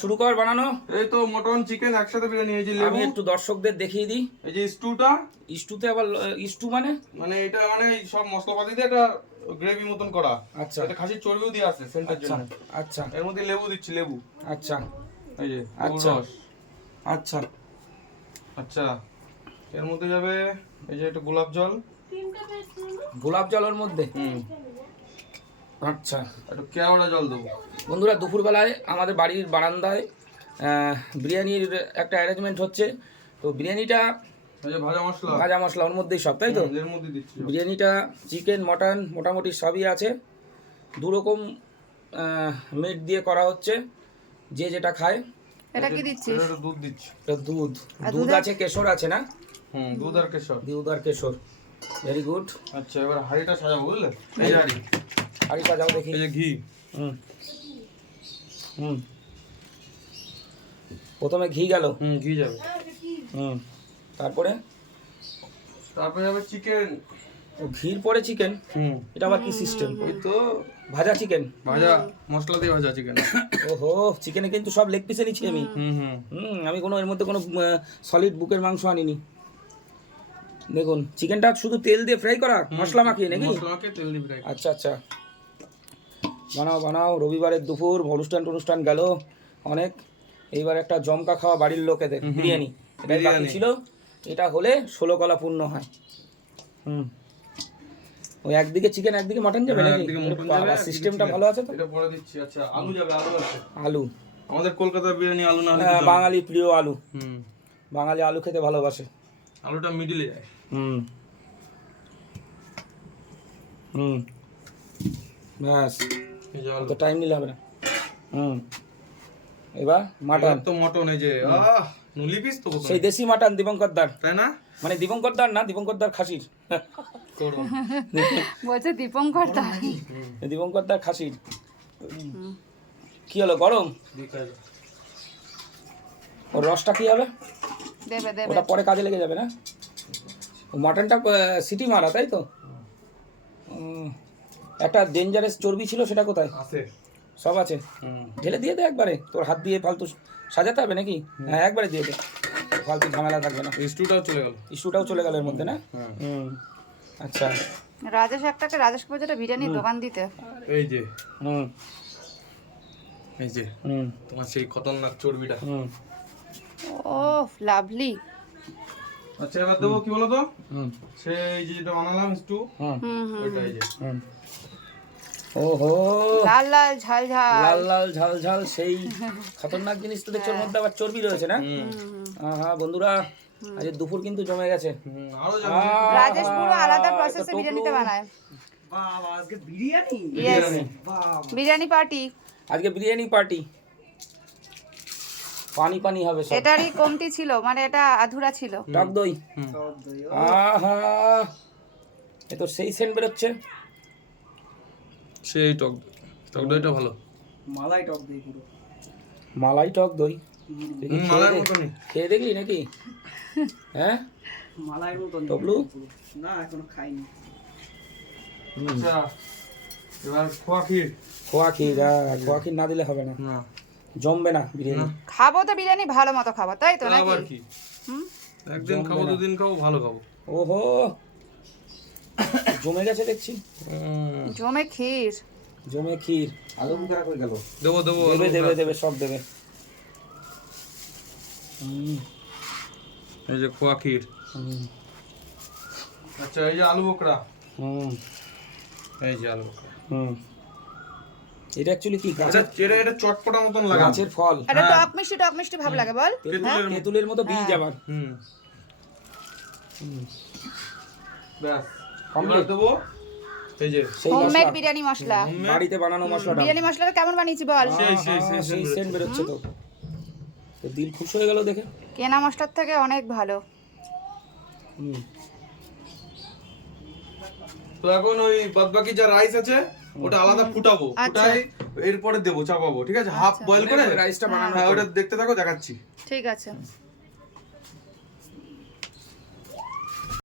শুরু কর বানানো। এই তো মটন চিকেন একসাথে বিরিয়ানি। এই যে লেবু, আমি একটু দর্শকদের দেখিয়ে দিই। এই যে স্টুটা, স্টুতে আবার স্টু মানে মানে এটা মানে এই সব মশলাপাতি দিয়ে একটা গ্রেভি মতন করা। আচ্ছা, এটা খাসির চর্বিও দিয়ে আছে সেন্টার আচ্ছা জন্য। আচ্ছা এর মধ্যে লেবু দিচ্ছি, লেবু। আচ্ছা এই যে আচ্ছা রস। আচ্ছা আচ্ছা, এর মধ্যে যাবে এই যে একটু গোলাপ জল। গোলাপ জলের মধ্যে হুম, আচ্ছা। একটু কেওড়া জল দেবো। বন্ধুরা, দুপুরবেলায় আমাদের বাড়ির বারান্দায় বিরিয়ানির একটা অ্যারেঞ্জমেন্ট হচ্ছে। তো বিরিয়ানিটা এই যে ভাজা মশলা, ভাজা মশলা ওর মধ্যেই সব, তাই তো? এর মধ্যে দিচ্ছি সব। বিরিয়ানিটা চিকেন মটন মোটামুটি সবই আছে। দুরকম মিট দিয়ে করা হচ্ছে, যে যেটা খায়। এটা কি দিচ্ছিস? একটু দুধ দিচ্ছি। এটা দুধ, দুধ আছে, কেশর আছে না? হুম, দুধ আর কেশর। দুধ আর কেশর, ভেরি গুড। আচ্ছা, এবার হাঁড়িটা সাজাবো, বুঝলে? এই যে হাঁড়ি, হাঁড়িটা যাও দেখি। এই যে ঘি। হুম হুম, প্রথমে ঘি গেল। হুম, ঘি যাবে। হুম, তারপরে তারপরে যাবে চিকেন। ও ঘির পরে চিকেন। হুম, এটা আবার কি সিস্টেম? ওই তো ভাজা চিকেন, ভাজা মশলা দিয়ে ভাজা চিকেন। ওহো, চিকেনে কিন্তু সব লেগ পিসে নিচ্ছি আমি। হুম হুম, আমি কোনো এর মধ্যে কোনো সলিড বুকের মাংস আনিনি। দেখুন, চিকেনটা শুধু তেল দিয়ে ফ্রাই করা, মশলা মাখিয়ে নাকি? মশলাকে তেল দিয়ে ফ্রাই। আচ্ছা আচ্ছা, বানাও বানাও। রবিবারের দুপুর অনুষ্ঠান গেল অনেক। এইবার একটা জমকা খাওয়া বাড়ির লোকেদের বিরিয়ানি, এটাই বাকি ছিল। এটা হলে 16 কলা পূর্ণ হয়। ওই একদিকে চিকেন একদিকে মটন যাবে নাকি? একদিকে মটন যাবে, বাবা, সিস্টেমটা ভালো আছে তো। এটা পরে দিচ্ছি। আচ্ছা, আলু যাবে, আলু আছে। আলু, আমাদের কলকাতার বিরিয়ানি আলু না হলে হ্যাঁ, বাঙালি প্রিয় আলু। হুম, বাঙালি আলু খেতে ভালোবাসে। আলুটা মিডিলে যায়। হুম হুম, ব্যাস, এই যে আলু। তো টাইম নিলে হবে না। এবার মাটন, তো মটন, এই যে নুলি পিস তো সেই দেশি মাটন দীপঙ্করদার, তাই না? মানে দীপঙ্করদার না, দীপঙ্করদার খাসির। করো। বলছে দীপঙ্কর দা। দীপঙ্করদার খাসির। কি হলো, গরম? ওর রসটা কি হবে? দেবে দেবে। ওটা পরে কাজে লেগে যাবে না? ও মাটনটা সিটি মারা, তাই তো? একটা ডেঞ্জারাস চর্বি ছিল, সেটা কোথায়? আছে, সব আছে। ঢেলে দিয়ে দে একবারে, তোর হাত দিয়ে ফালতু সাজাতে হবে নাকি? হ্যাঁ, একবারে দিয়ে দে, ফালতু ঝামেলা থাকবে না। স্টুটাও চলে গেল। ইস্যুটাও চলে গেল এর মধ্যে না? আচ্ছা। রাজেশ একটাকে রাজেশ বলছে একটা বিরিয়ানির দোকান দিতে। এই যে, হুম এই যে হুম তোমার সেই খতরনাক চর্বিটা। হুম ও লাভলি। আচ্ছা, এবার দেবো কি বলো তো, হুম সেই যে যেটা বানালাম স্টু, হুম ওইটা। এই যে হুম, ওহো, লাল লাল ঝাল ঝাল। লাল লাল ঝাল ঝাল, সেই খতরনাক জিনিস তো দেখছো। ওর মধ্যে আবার চর্বি রয়েছে না? হ্যাঁ বন্ধুরা, আজ দুপুর কিন্তু জমে গেছে। আরো যাবে। রাজেশ পুরো আলাদা প্রসেসে বিরিয়ানিটা বানায়। বাবা, আজকে বিরিয়ানি? ইয়েস, বাবা, বিরিয়ানি পার্টি। আজকে বিরিয়ানি পার্টি, পানি পানি হবে সব। এটারই কমতি ছিল, মানে এটা আধুরা ছিল। টক দই, টক দই। আহা, এ তো সেই সেন্ট বেরোচ্ছে। সেই টক দইটা ভালো। মালাই টক দই পুরো। মালাই টক দই, তুই কি মালার মতনই। খেয়ে দেখলি নাকি? হ্যাঁ মালাইয়ের মতন টবলু? পুরো। না, এখনো খাইনি। আচ্ছা, এবার খোয়া ক্ষীর। খোয়া ক্ষীর, খোয়া ক্ষীর না দিলে হবে না, না, জমবে না বিরিয়ানি। খাবো তো বিরিয়ানি ভালো মতো খাবো, তাই তো নাকি? আবার কি, হুম? একদিন খাবো, দুদিন খাবো, ভালো খাবো। ওহো, জমে গেছে দেখছি। জমে ক্ষীর। জমে ক্ষীর, আলু বুখারা করে গেল। দেবো দেবো দেবে আলু দেবে ভরা। দেবে, সব দেবে। এই যে খোয়া ক্ষীর। আচ্ছা, এই যে আলু বোকরা। এই যে আলু বোকরা। এটা অ্যাকচুয়ালি কি আচ্ছা, এটা চটপটা মতন লাগে। গাছের ফল, এটা টক মিষ্টি ভাব লাগে বল। তেঁতুলের মতো বীজ আবার। ব্যাস, Complete? এবার দেবো এই যে সেই হোমমেড মশলা, বিরিয়ানি মশলা। বাড়িতে বানানো মশলাটা। বিরিয়ানি মশলাটা কেমন বানিয়েছি বল? সেই সেন্ট বেরোচ্ছে তো। তো দিল খুশ হয়ে গেল দেখে। কেনা মশলার থেকে অনেক ভালো। তো এখন ওই বাদবাকি যা রাইস আছে ওটা আলাদা ফুটাবো, ফুটাই এরপরে দেবো, চাপাবো, ঠিক আছে? হাফ বয়েল করে রাইসটা বানানো, হ্যাঁ, ওটা দেখতে থাকো, দেখাচ্ছি। ঠিক আছে।